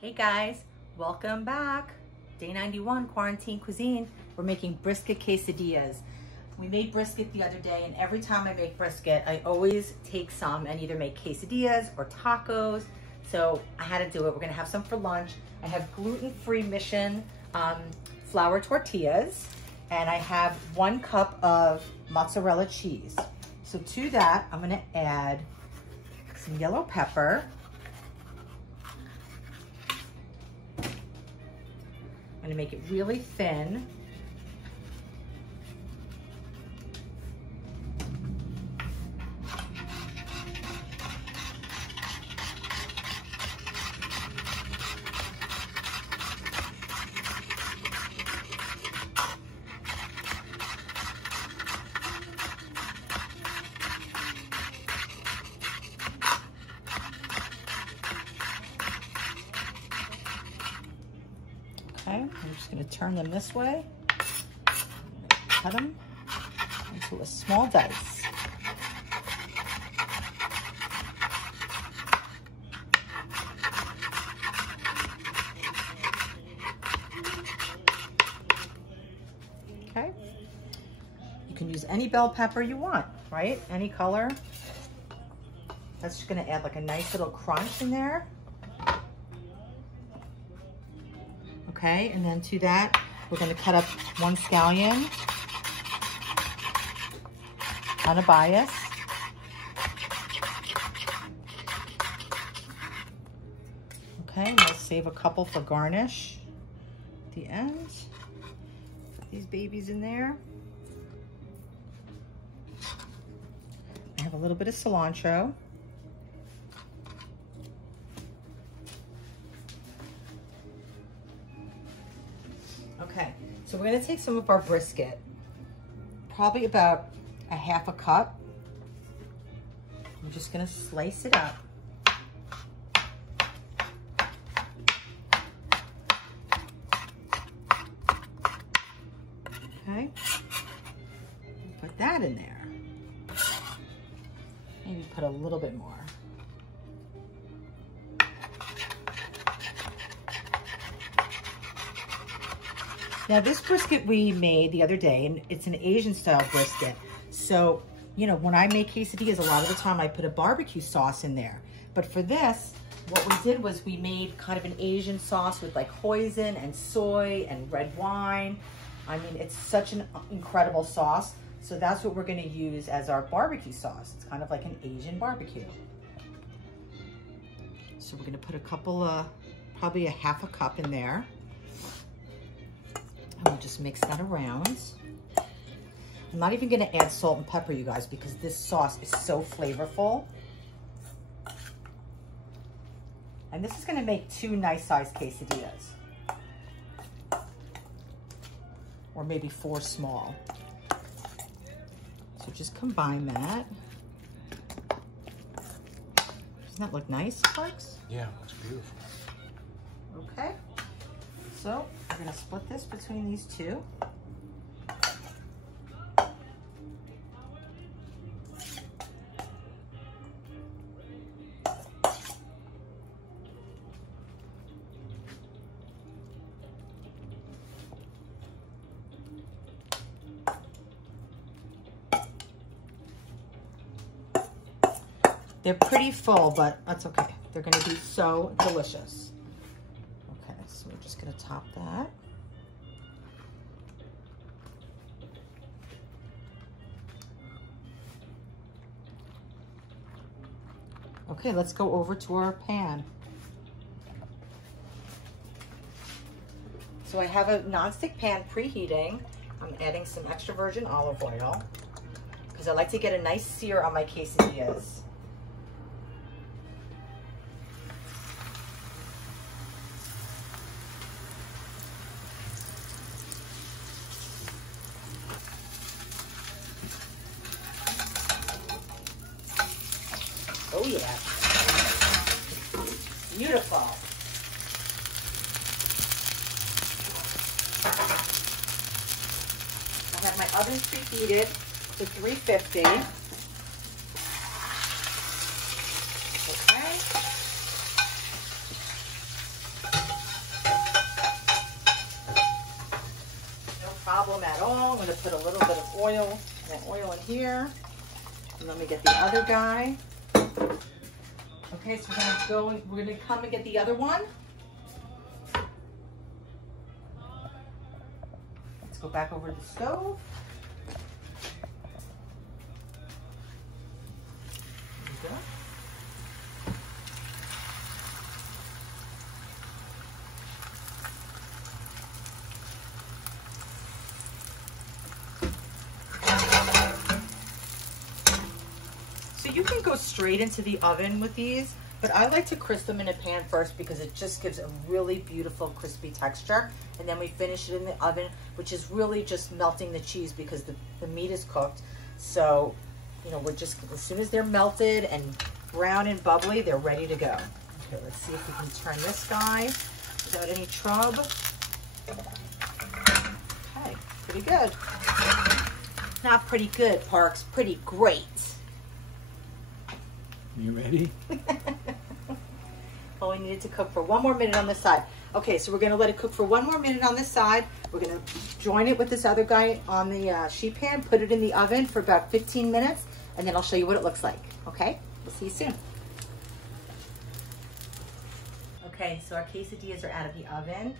Hey guys, welcome back. Day 91, Quarantine Cuisine. We're making brisket quesadillas. We made brisket the other day, and every time I make brisket, I always take some and either make quesadillas or tacos. So I had to do it. We're gonna have some for lunch. I have gluten-free Mission flour tortillas, and I have 1 cup of mozzarella cheese. So to that, I'm gonna add some yellow pepper. I'm gonna make it really thin. Okay, I'm just going to turn them this way, cut them into a small dice. Okay, you can use any bell pepper you want, right? Any color. That's just going to add like a nice little crunch in there. Okay, and then to that, we're gonna cut up 1 scallion on a bias. Okay, we'll save a couple for garnish at the end. Put these babies in there. I have a little bit of cilantro. Okay, so we're gonna take some of our brisket, probably about a 1/2 cup. I'm just gonna slice it up. Okay, put that in there. Maybe put a little bit more. Now this brisket we made the other day, and it's an Asian style brisket. So, you know, when I make quesadillas, a lot of the time I put a barbecue sauce in there. But for this, what we did was we made kind of an Asian sauce with like hoisin and soy and red wine. I mean, it's such an incredible sauce. So that's what we're gonna use as our barbecue sauce. It's kind of like an Asian barbecue. So we're gonna put a couple of, probably a 1/2 cup in there. And we'll just mix that around. I'm not even gonna add salt and pepper, you guys, because this sauce is so flavorful. And this is gonna make 2 nice sized quesadillas. Or maybe 4 small. So just combine that. Doesn't that look nice, Sparks? Yeah, it looks beautiful. Okay. So we're gonna split this between these 2. They're pretty full, but that's okay. They're gonna be so delicious. Okay, so we're just gonna top that. Okay, let's go over to our pan. So I have a nonstick pan preheating. I'm adding some extra virgin olive oil because I like to get a nice sear on my quesadillas. Oh yeah, beautiful. I have my oven preheated to 350. Okay. problem at all. I'm going to put a little bit of oil in here. And let me get the other guy. Okay, so we're going to come and get the other one. Let's go back over to the stove. There we go. So you can go straight into the oven with these, but I like to crisp them in a pan first because it just gives a really beautiful crispy texture. And then we finish it in the oven, which is really just melting the cheese because the meat is cooked. So, you know, we're just, as soon as they're melted and brown and bubbly, they're ready to go. Okay, let's see if we can turn this guy without any trouble. Okay, pretty good. Not pretty good, Parks, pretty great. You ready? Well, we needed to cook for 1 more minute on this side. Okay, so we're gonna let it cook for 1 more minute on this side. We're gonna join it with this other guy on the sheet pan, put it in the oven for about 15 minutes, and then I'll show you what it looks like, okay? We'll see you soon. Okay, so our quesadillas are out of the oven.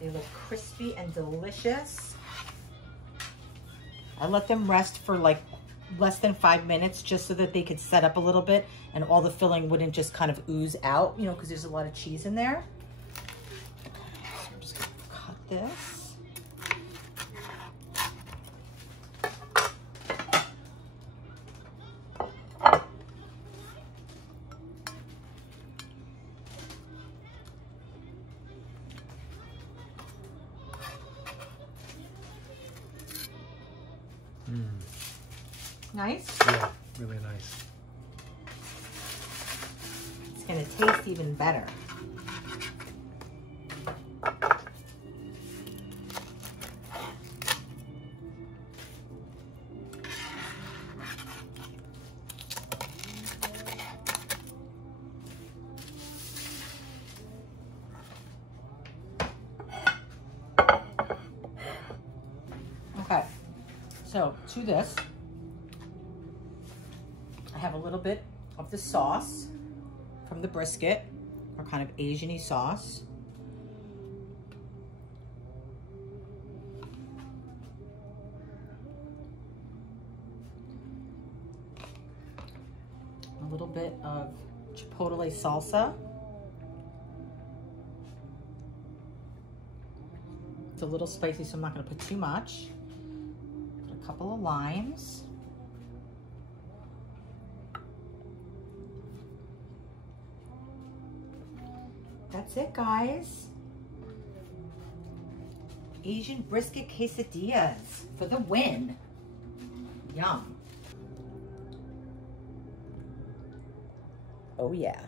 They look crispy and delicious. I let them rest for like less than 5 minutes just so that they could set up a little bit and all the filling wouldn't just kind of ooze out, you know, because there's a lot of cheese in there. So I'm just gonna cut this. Nice? Yeah, really nice. It's gonna taste even better. Okay, so to this, I have a little bit of the sauce from the brisket, or kind of Asian-y sauce. A little bit of chipotle salsa. It's a little spicy, so I'm not going to put too much. Put a couple of limes. That's it, guys. Asian brisket quesadillas for the win. Yum. Oh yeah.